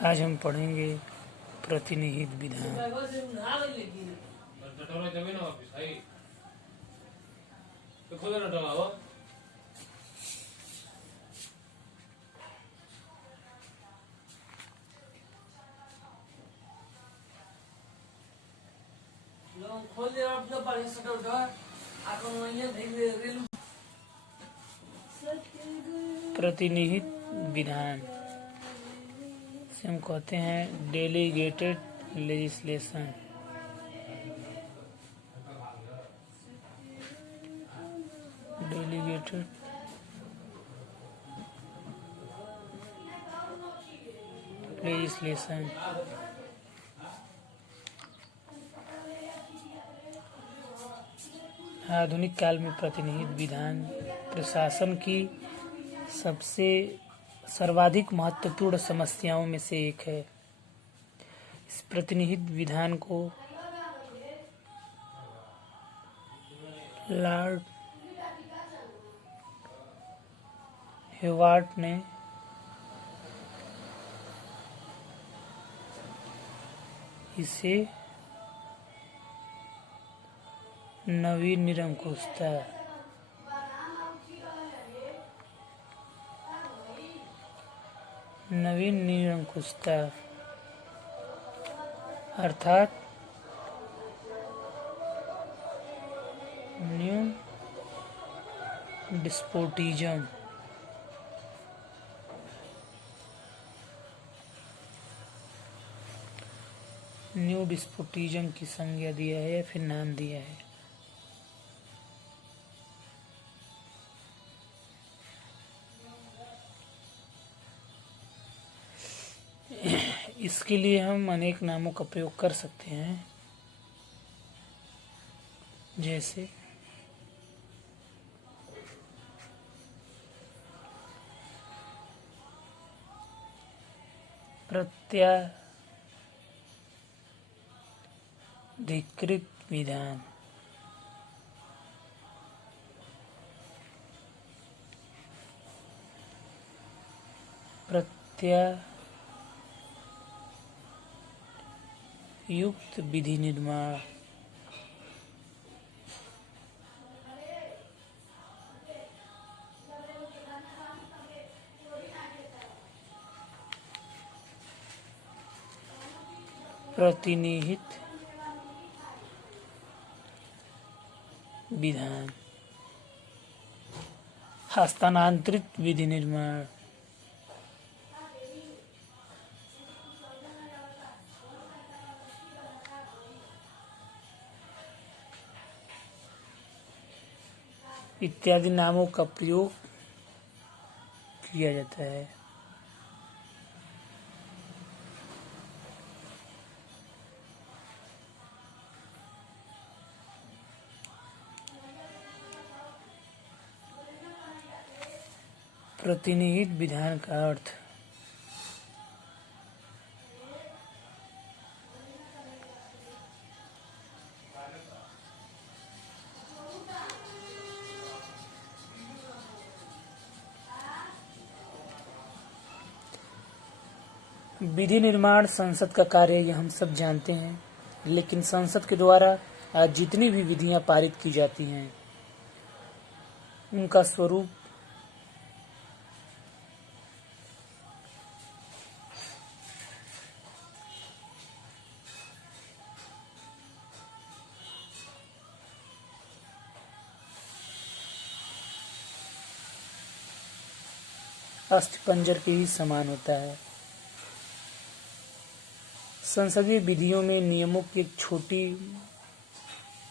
आज हम पढ़ेंगे प्रतिनिहित विधान। प्रतिनिहित विधान से हम कहते हैं डेलीगेटेड लेजिस्लेशन। डेलीगेटेड लेजिस्लेशन आधुनिक काल में प्रतिनिहित विधान प्रशासन की सबसे सर्वाधिक महत्वपूर्ण समस्याओं में से एक है। इस प्रतिनिहित विधान को लॉर्ड हेवार्ड ने इसे नवीन निरंकुशता अर्थात न्यू डिस्पोटिज्म की संज्ञा दिया है या फिर नाम दिया है। इसके लिए हम अनेक नामों का प्रयोग कर सकते हैं, जैसे प्रत्याधिकृत विधान, युक्त विधि निर्माण, प्रतिनिहित विधान, हस्तांतरित विधि निर्माण, इत्यादि नामों का प्रयोग किया जाता है। प्रतिनिहित विधान का अर्थ विधि निर्माण संसद का कार्य, यह हम सब जानते हैं। लेकिन संसद के द्वारा आज जितनी भी विधियां पारित की जाती हैं, उनका स्वरूप अस्थिपंजर के ही समान होता है। संसदीय विधियों में नियमों की एक छोटी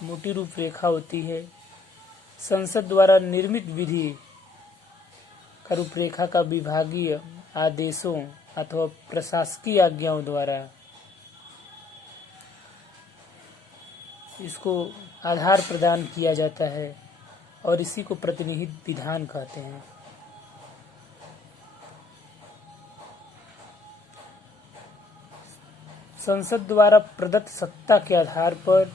मोटी रूपरेखा होती है। संसद द्वारा निर्मित विधि का रूपरेखा का विभागीय आदेशों अथवा प्रशासकीय आज्ञाओं द्वारा इसको आधार प्रदान किया जाता है और इसी को प्रतिनिहित विधान कहते हैं। संसद द्वारा प्रदत्त सत्ता के आधार पर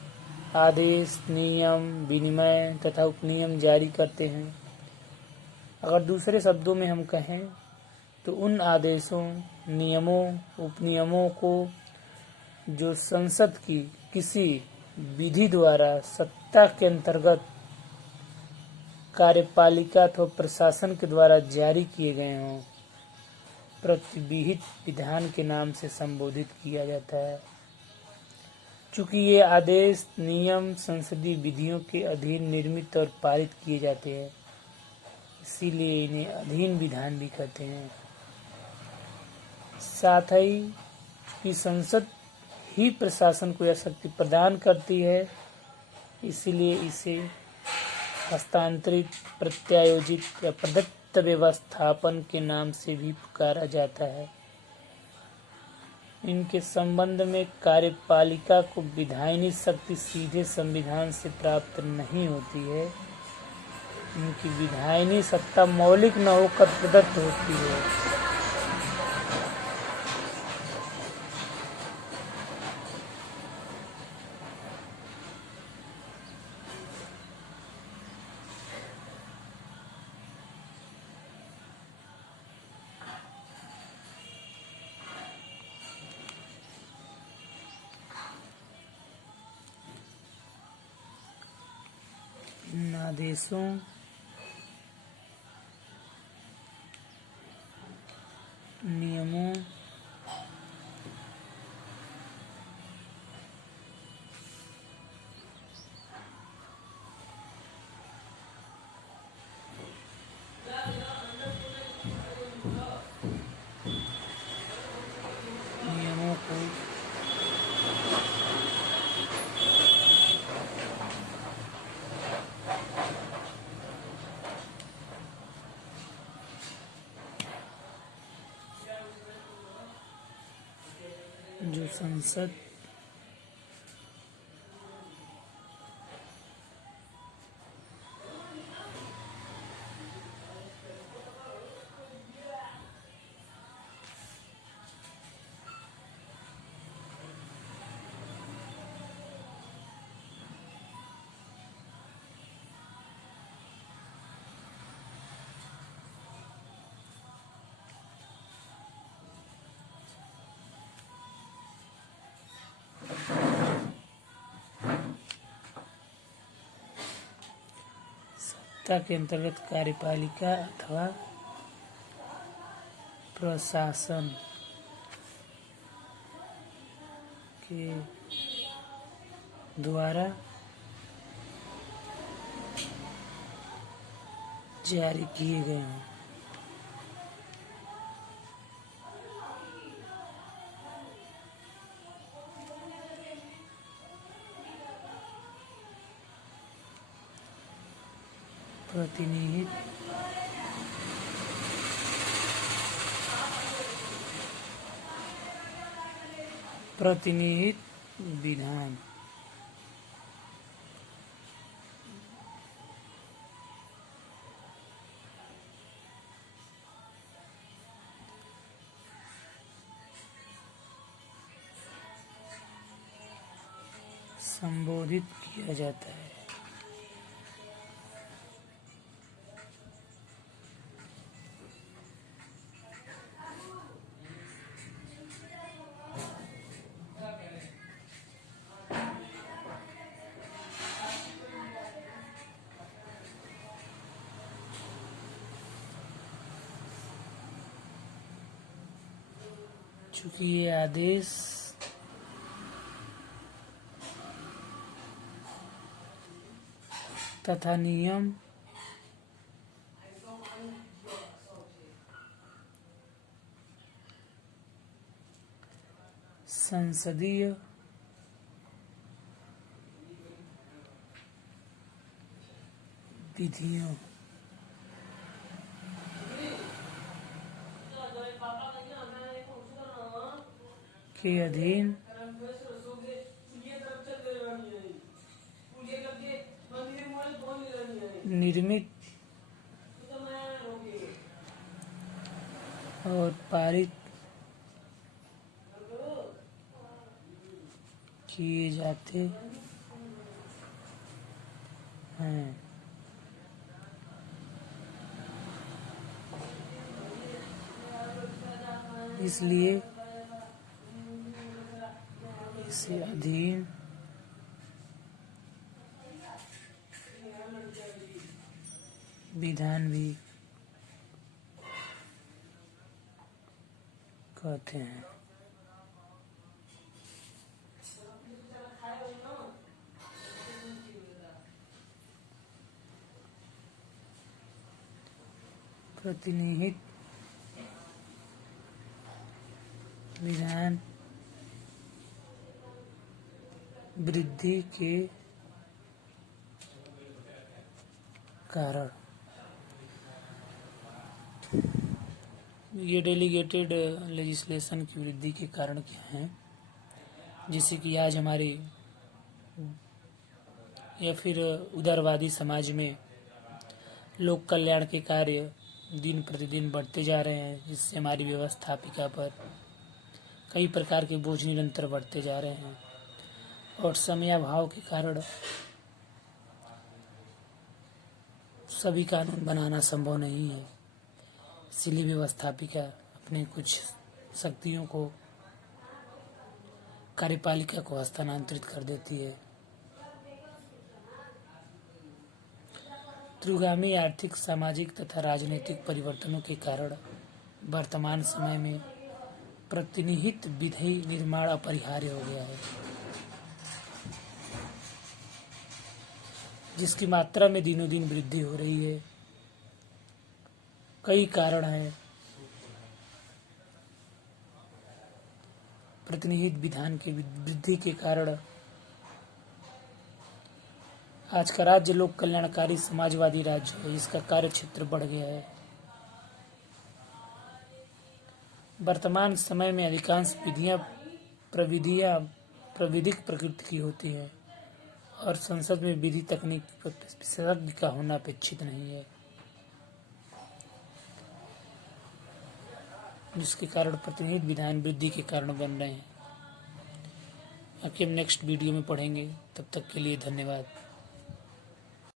आदेश, नियम, विनिमय तथा उपनियम जारी करते हैं। अगर दूसरे शब्दों में हम कहें तो उन आदेशों, नियमों, उपनियमों को जो संसद की किसी विधि द्वारा सत्ता के अंतर्गत कार्यपालिका अथवा प्रशासन के द्वारा जारी किए गए हों, प्रतिविहित विधान के नाम से संबोधित किया जाता है। चूंकि ये आदेश, नियम संसदीय विधियों के अधीन निर्मित और पारित किए जाते हैं, इसीलिए इन्हें अधीन विधान भी कहते हैं। साथ ही कि संसद ही प्रशासन को यह शक्ति प्रदान करती है, इसीलिए इसे हस्तांतरित, प्रत्यायोजित या प्रदत्त व्यवस्थापन के नाम से भी पुकारा जाता है। इनके संबंध में कार्यपालिका को विधायिनी शक्ति सीधे संविधान से प्राप्त नहीं होती है। इनकी विधायिनी सत्ता मौलिक न होकर प्रदत्त होती है। इन आदेशों, नियमों, नियमों को जो संसद के अंतर्गत कार्यपालिका अथवा प्रशासन के द्वारा जारी किए गए हैं। प्रतिनिहित विधान संबोधित किया जाता है। चूंकि ये आदेश तथा नियम संसदीय विधियों के अधीन निर्मित और पारित किए जाते हैं। इसलिए इसे अधीन विधान भी कहते हैं। प्रतिनिहित विधान वृद्धि के कारण, ये डेलीगेटेड लेजिस्लेशन की वृद्धि के कारण क्या हैं, जैसे कि आज हमारे या फिर उदारवादी समाज में लोक कल्याण के कार्य दिन प्रतिदिन बढ़ते जा रहे हैं, जिससे हमारी व्यवस्थापिका पर कई प्रकार के बोझ निरंतर बढ़ते जा रहे हैं और समयाभाव के कारण सभी कानून बनाना संभव नहीं है। इसीलिए व्यवस्थापिका अपने कुछ शक्तियों को कार्यपालिका को हस्तांतरित कर देती है। त्रुगामी आर्थिक, सामाजिक तथा राजनीतिक परिवर्तनों के कारण वर्तमान समय में प्रतिनिहित विधि निर्माण अपरिहार्य हो गया है, जिसकी मात्रा में दिनों दिन वृद्धि हो रही है। कई कारण हैं। प्रतिनिहित विधान की वृद्धि के कारण आज का राज्य लोक कल्याणकारी समाजवादी राज्य है, इसका कार्य क्षेत्र बढ़ गया है। वर्तमान समय में अधिकांश विधियां प्राविधिक प्रकृति की होती हैं और संसद में विधि तकनीक विशेषज्ञ का होना अपेक्षित नहीं है, जिसके कारण प्रतिनिहित विधान वृद्धि के कारण बन रहे हैं। आगे हम नेक्स्ट वीडियो में पढ़ेंगे। तब तक के लिए धन्यवाद।